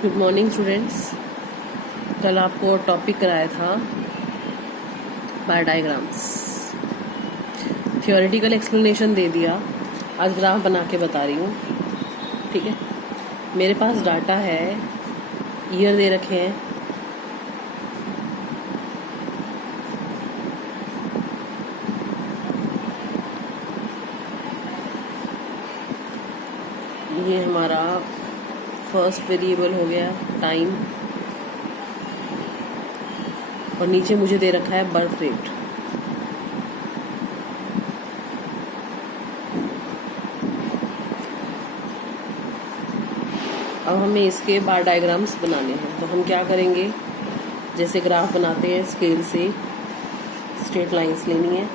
Good morning students. कल आपको topic कराया था बार डायग्राम्स, थियोरेटिकल एक्सप्लेनेशन दे दिया, आज ग्राफ बना के बता रही हूँ। ठीक है, मेरे पास डाटा है, ईयर दे रखे हैं, ये हमारा फर्स्ट वेरिएबल हो गया टाइम, और नीचे मुझे दे रखा है बर्थ रेट। अब हमें इसके बार डायग्राम्स बनाने हैं, तो हम क्या करेंगे, जैसे ग्राफ बनाते हैं स्केल से स्ट्रेट लाइंस लेनी है।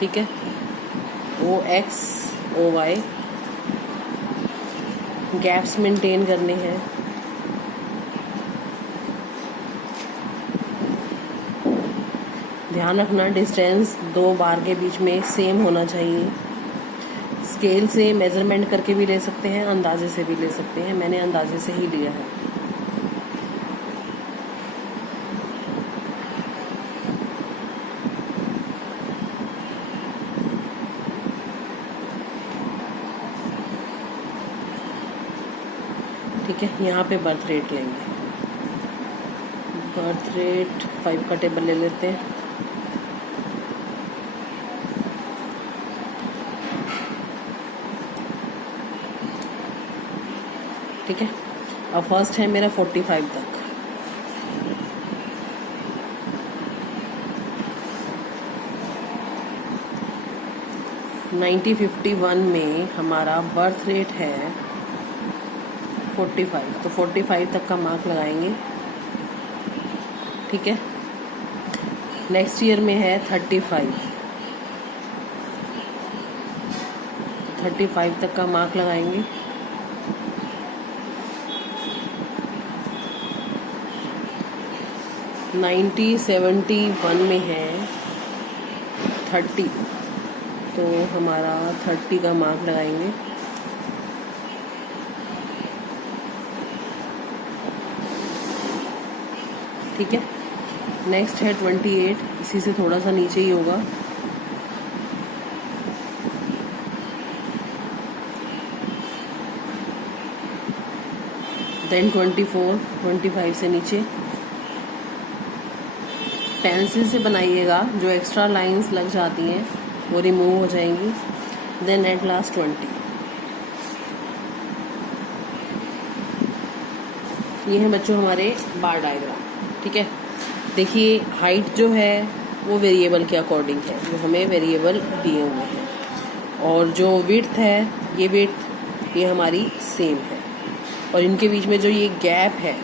ठीक है, O X O Y, gaps maintain करने हैं। ध्यान रखना डिस्टेंस दो बार के बीच में सेम होना चाहिए। स्केल से मेजरमेंट करके भी ले सकते हैं, अंदाजे से भी ले सकते हैं, मैंने अंदाजे से ही लिया है। ठीक है, यहाँ पे बर्थ रेट लेंगे। बर्थ रेट 5 का टेबल ले लेते हैं। ठीक है, अब फर्स्ट है मेरा 45 तक। नाइनटी 51 में हमारा बर्थ रेट है 45, तो 45 तक का मार्क लगाएंगे। ठीक है, नेक्स्ट ईयर में है 35 तक का मार्क लगाएंगे। नाइनटी 71 में है 30, तो हमारा 30 का मार्क लगाएंगे। ठीक है, नेक्स्ट है 28, इसी से थोड़ा सा नीचे ही होगा। देन 24, 25 से नीचे। पेंसिल से बनाइएगा, जो एक्स्ट्रा लाइंस लग जाती हैं वो रिमूव हो जाएंगी। Then at last 20। ये हैं बच्चों हमारे बार डायग्राम। ठीक है, देखिए हाइट जो है वो वेरिएबल के अकॉर्डिंग है, जो हमें वेरिएबल दिए हुए हैं, और जो विड्थ है ये हमारी सेम है, और इनके बीच में जो ये गैप है,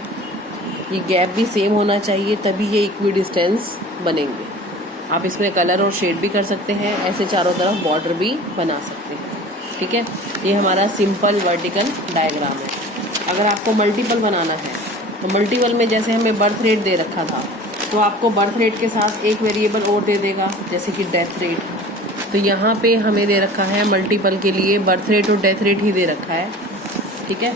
ये गैप भी सेम होना चाहिए, तभी ये इक्वी डिस्टेंस बनेंगे। आप इसमें कलर और शेड भी कर सकते हैं, ऐसे चारों तरफ बॉर्डर भी बना सकते हैं। ठीक है, ये हमारा सिंपल वर्टिकल डायग्राम है। अगर आपको मल्टीपल बनाना है तो मल्टीपल में जैसे हमें बर्थ रेट दे रखा था, तो आपको बर्थ रेट के साथ एक वेरिएबल और दे देगा, जैसे कि डेथ रेट। तो यहाँ पे हमें दे रखा है मल्टीपल के लिए बर्थ रेट और डेथ रेट ही दे रखा है। ठीक है,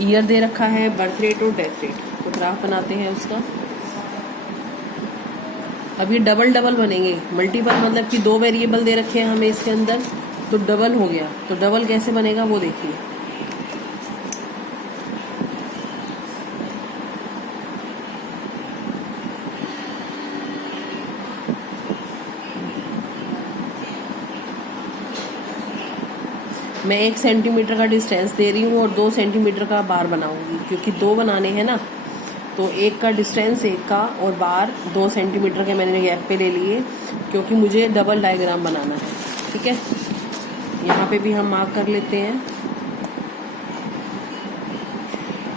ईयर दे रखा है, बर्थ रेट और डेथ रेट। तो ग्राफ बनाते हैं उसका। अब ये डबल डबल बनेंगे। मल्टीपल मतलब कि दो वेरिएबल दे रखे हैं हमें इसके अंदर, तो डबल हो गया। तो डबल कैसे बनेगा वो देखिए। मैं 1 सेंटीमीटर का डिस्टेंस दे रही हूँ और 2 सेंटीमीटर का बार बनाऊंगी, क्योंकि 2 बनाने हैं ना, तो एक का डिस्टेंस एक का और बार 2 सेंटीमीटर के मैंने गैप पे ले लिए, क्योंकि मुझे डबल डायग्राम बनाना है। ठीक है, यहाँ पे भी हम मार्क कर लेते हैं।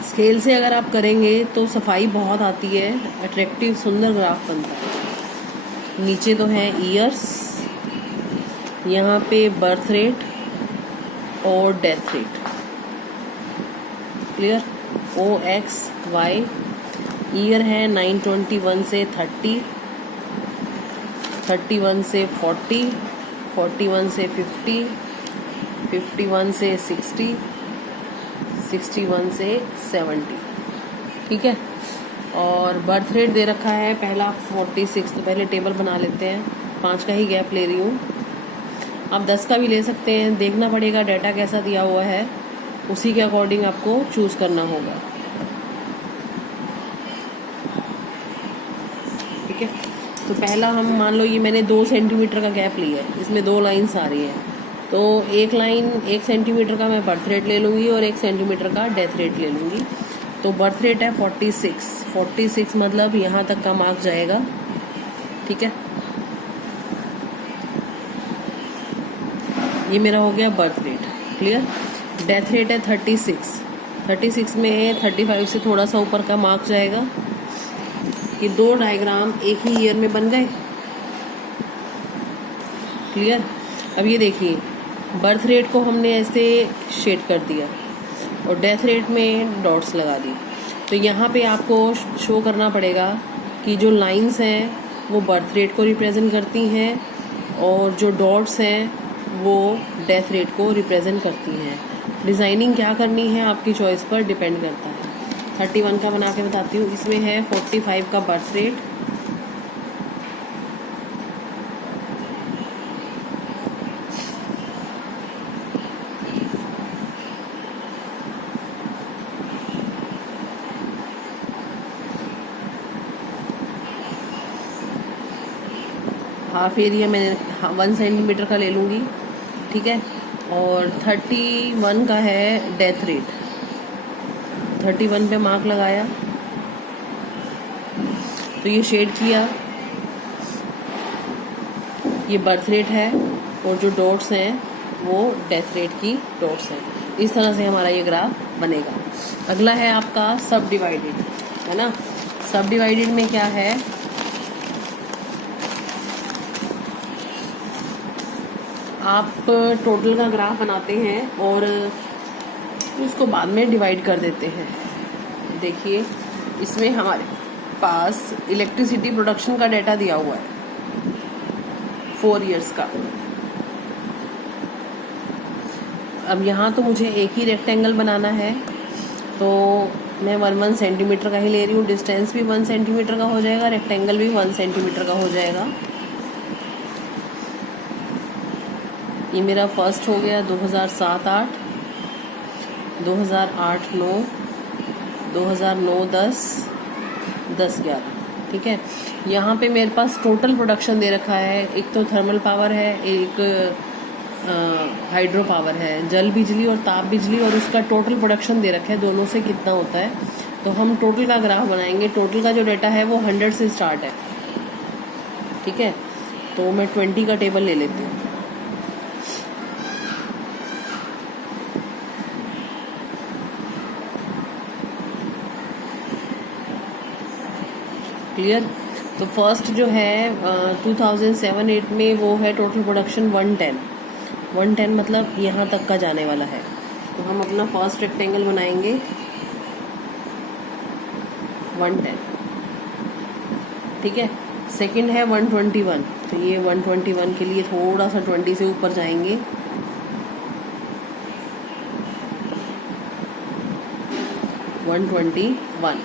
स्केल से अगर आप करेंगे तो सफाई बहुत आती है, अट्रैक्टिव सुंदर ग्राफ बनता है। नीचे तो है ईयर्स, यहाँ पे बर्थ रेट और डेथ रेट। क्लियर, ओ एक्स वाई, ईयर है 921 से 30, 31 से 40, 41 से 50, 51 से 60, 61 से 70। ठीक है। और बर्थ रेट दे रखा है पहला 46, तो पहले टेबल बना लेते हैं। 5 का ही गैप ले रही हूँ, आप 10 का भी ले सकते हैं, देखना पड़ेगा डाटा कैसा दिया हुआ है, उसी के अकॉर्डिंग आपको चूज़ करना होगा। ठीक है, तो पहला हम मान लो ये मैंने 2 सेंटीमीटर का गैप लिया है, इसमें 2 लाइन्स आ रही हैं, तो एक लाइन 1 सेंटीमीटर का मैं बर्थ रेट ले लूँगी और 1 सेंटीमीटर का डेथ रेट ले लूँगी। तो बर्थ रेट है 46 मतलब यहाँ तक का मार्क जाएगा। ठीक है, ये मेरा हो गया birth rate, clear. Death rate है 36 में 35 से थोड़ा सा ऊपर का मार्क जाएगा। ये 2 डायग्राम एक ही ईयर में बन गए, क्लियर। अब ये देखिए, बर्थ रेट को हमने ऐसे शेड कर दिया और डेथ रेट में डॉट्स लगा दी। तो यहाँ पे आपको शो करना पड़ेगा कि जो लाइंस हैं वो बर्थ रेट को रिप्रेजेंट करती हैं और जो डॉट्स हैं वो डेथ रेट को रिप्रेजेंट करती हैं। डिज़ाइनिंग क्या करनी है आपकी चॉइस पर डिपेंड करता है। 31 का बना के बताती हूँ। इसमें है 45 का बर्थ रेट, हाफ एरिया मैंने 1 सेंटीमीटर का ले लूँगी। ठीक है, और 31 का है डेथ रेट, 31 पे मार्क लगाया, तो ये शेड किया, ये बर्थ रेट है और जो डॉट्स हैं वो डेथ रेट की डॉट्स हैं। इस तरह से हमारा ये ग्राफ बनेगा। अगला है आपका सब डिवाइडेड, है ना। सब डिवाइडेड में क्या है, आप टोटल का ग्राफ बनाते हैं और उसको बाद में डिवाइड कर देते हैं। देखिए, इसमें हमारे पास इलेक्ट्रिसिटी प्रोडक्शन का डेटा दिया हुआ है 4 इयर्स का। अब यहाँ तो मुझे एक ही रेक्टेंगल बनाना है, तो मैं 1 सेंटीमीटर का ही ले रही हूँ। डिस्टेंस भी 1 सेंटीमीटर का हो जाएगा, रेक्टेंगल भी 1 सेंटीमीटर का हो जाएगा। ये मेरा फर्स्ट हो गया 2007-8, 2008-9, 2009-10, 10-11। ठीक है, यहाँ पे मेरे पास टोटल प्रोडक्शन दे रखा है। एक तो थर्मल पावर है, एक हाइड्रो पावर है, जल बिजली और ताप बिजली, और उसका टोटल प्रोडक्शन दे रखा है, दोनों से कितना होता है। तो हम टोटल का ग्राफ बनाएंगे। टोटल का जो डेटा है वो 100 से स्टार्ट है। ठीक है, तो मैं 20 का टेबल ले लेती हूँ। क्लियर। तो फर्स्ट जो है 2007-8 में वो है टोटल प्रोडक्शन 110 मतलब यहाँ तक का जाने वाला है। तो हम अपना फर्स्ट रेक्टेंगल बनाएंगे 110। ठीक है, सेकंड है 121, तो ये 121 के लिए थोड़ा सा 20 से ऊपर जाएंगे। 121,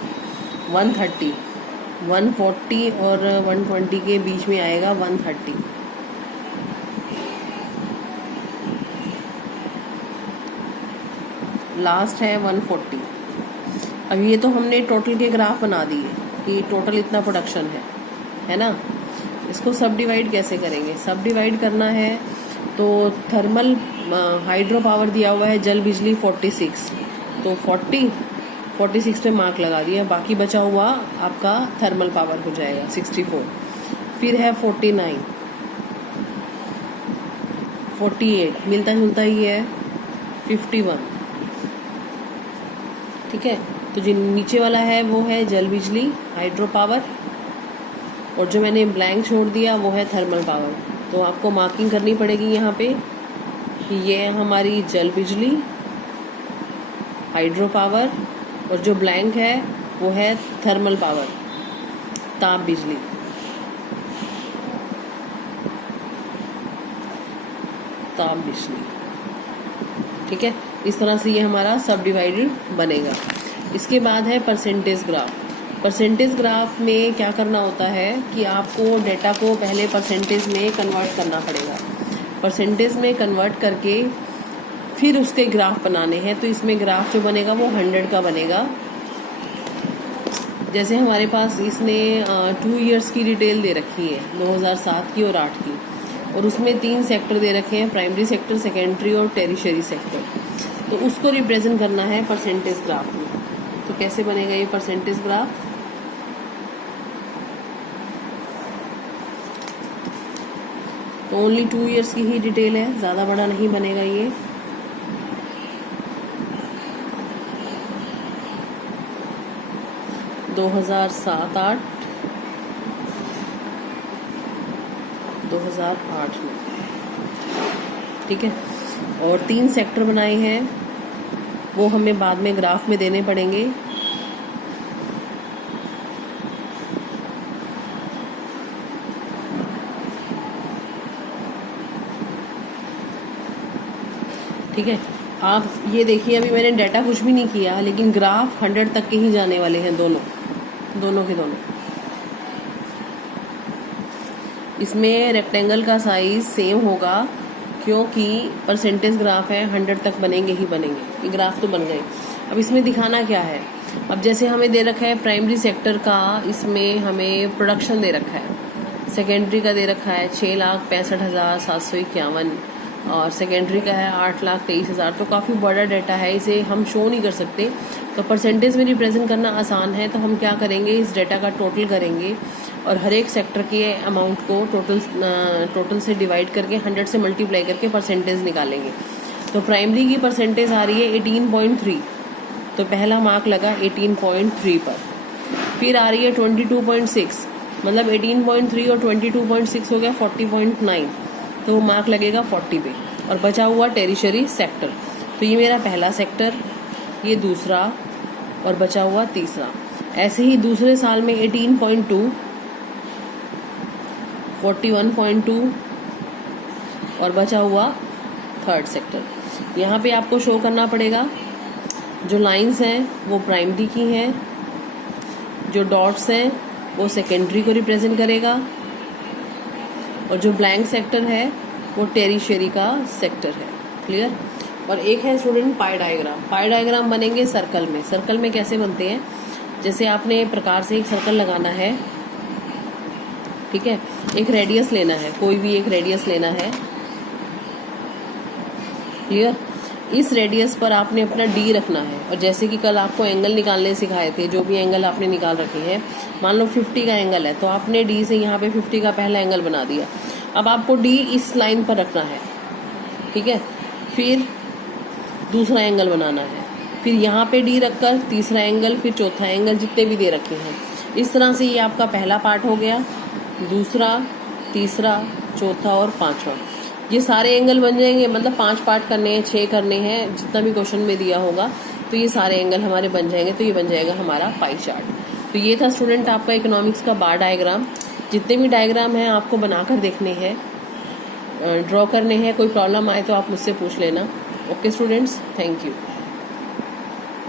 130, 140 और 120 के बीच में आएगा 130। लास्ट है 140। अब ये तो हमने टोटल के ग्राफ बना दिए कि टोटल इतना प्रोडक्शन है ना। इसको सब डिवाइड कैसे करेंगे। सब डिवाइड करना है तो थर्मल हाइड्रो पावर दिया हुआ है, जल बिजली 46, तो 46 पे मार्क लगा दिया। बाकी बचा हुआ आपका थर्मल पावर हो जाएगा 64। फिर है 49, 48 मिलता जुलता ही है 51। ठीक है, तो जो नीचे वाला है वो है जल बिजली हाइड्रो पावर, और जो मैंने ब्लैंक छोड़ दिया वो है थर्मल पावर। तो आपको मार्किंग करनी पड़ेगी यहाँ पे कि ये हमारी जल बिजली हाइड्रो पावर, और जो ब्लैंक है वो है थर्मल पावर ताप बिजली। ताप बिजली। ठीक है, इस तरह से ये हमारा सब डिवाइडेड बनेगा। इसके बाद है परसेंटेज ग्राफ। परसेंटेज ग्राफ में क्या करना होता है कि आपको डेटा को पहले परसेंटेज में कन्वर्ट करना पड़ेगा। परसेंटेज में कन्वर्ट करके फिर उसके ग्राफ बनाने हैं। तो इसमें ग्राफ जो बनेगा वो 100 का बनेगा। जैसे हमारे पास इसने 2 इयर्स की डिटेल दे रखी है, 2007 की और 8 की, और उसमें 3 सेक्टर दे रखे हैं, प्राइमरी सेक्टर, सेकेंडरी और टेरिशरी सेक्टर। तो उसको रिप्रेजेंट करना है परसेंटेज ग्राफ में। तो कैसे बनेगा ये परसेंटेज ग्राफ? तो ओनली 2 इयर्स की ही डिटेल है, ज़्यादा बड़ा नहीं बनेगा ये। दो 2007-8 में, ठीक है। और 3 सेक्टर बनाए हैं, वो हमें बाद में ग्राफ में देने पड़ेंगे। ठीक है, आप ये देखिए, अभी मैंने डाटा कुछ भी नहीं किया, लेकिन ग्राफ 100 तक के ही जाने वाले हैं, दोनों के दोनों। इसमें रेक्टेंगल का साइज सेम होगा, क्योंकि परसेंटेज ग्राफ है, 100 तक बनेंगे ही बनेंगे। ये ग्राफ तो बन गए। अब इसमें दिखाना क्या है? अब जैसे हमें दे रखा है प्राइमरी सेक्टर का, इसमें हमें प्रोडक्शन दे रखा है। सेकेंडरी का दे रखा है 6,65,751, और सेकेंडरी का है 8,23,000। तो काफ़ी बड़ा डाटा है, इसे हम शो नहीं कर सकते। तो परसेंटेज में रिप्रेजेंट करना आसान है। तो हम क्या करेंगे, इस डाटा का टोटल करेंगे और हर एक सेक्टर के अमाउंट को टोटल से डिवाइड करके 100 से मल्टीप्लाई करके परसेंटेज निकालेंगे। तो प्राइमरी की परसेंटेज आ रही है 18.3, तो पहला मार्क लगा 18.3 पर। फिर आ रही है 22.6, मतलब 18.3 और 22.6 हो गया 40.9, तो वो मार्क लगेगा 40 पे। और बचा हुआ टेरिशरी सेक्टर, तो ये मेरा पहला सेक्टर, ये दूसरा, और बचा हुआ तीसरा। ऐसे ही दूसरे साल में 18.2, 41.2 और बचा हुआ थर्ड सेक्टर। यहाँ पे आपको शो करना पड़ेगा, जो लाइंस हैं वो प्राइमरी की हैं, जो डॉट्स हैं वो सेकेंडरी को रिप्रेजेंट करेगा, और जो ब्लैंक सेक्टर है वो टेरिशरी का सेक्टर है। क्लियर? और एक है स्टूडेंट पाई डायग्राम। पाई डायग्राम बनेंगे सर्कल में। सर्कल में कैसे बनते हैं? जैसे आपने प्रकार से एक सर्कल लगाना है, ठीक है, एक रेडियस लेना है, कोई भी एक रेडियस लेना है। क्लियर? इस रेडियस पर आपने अपना डी रखना है। और जैसे कि कल आपको एंगल निकालने सिखाए थे, जो भी एंगल आपने निकाल रखे हैं, मान लो 50 का एंगल है, तो आपने डी से यहाँ पे 50 का पहला एंगल बना दिया। अब आपको डी इस लाइन पर रखना है, ठीक है। फिर दूसरा एंगल बनाना है, फिर यहाँ पे डी रखकर तीसरा एंगल, फिर चौथा एंगल, जितने भी दे रखे हैं। इस तरह से ये आपका पहला पार्ट हो गया, दूसरा, तीसरा, चौथा और पांचवा। ये सारे एंगल बन जाएंगे, मतलब 5 पार्ट करने हैं, 6 करने हैं, जितना भी क्वेश्चन में दिया होगा, तो ये सारे एंगल हमारे बन जाएंगे। तो ये बन जाएगा हमारा पाई चार्ट। तो ये था स्टूडेंट आपका इकोनॉमिक्स का बार डायग्राम। जितने भी डायग्राम हैं आपको बनाकर देखने हैं, ड्रॉ करने हैं। कोई प्रॉब्लम आए तो आप मुझसे पूछ लेना। Okay students, thank you.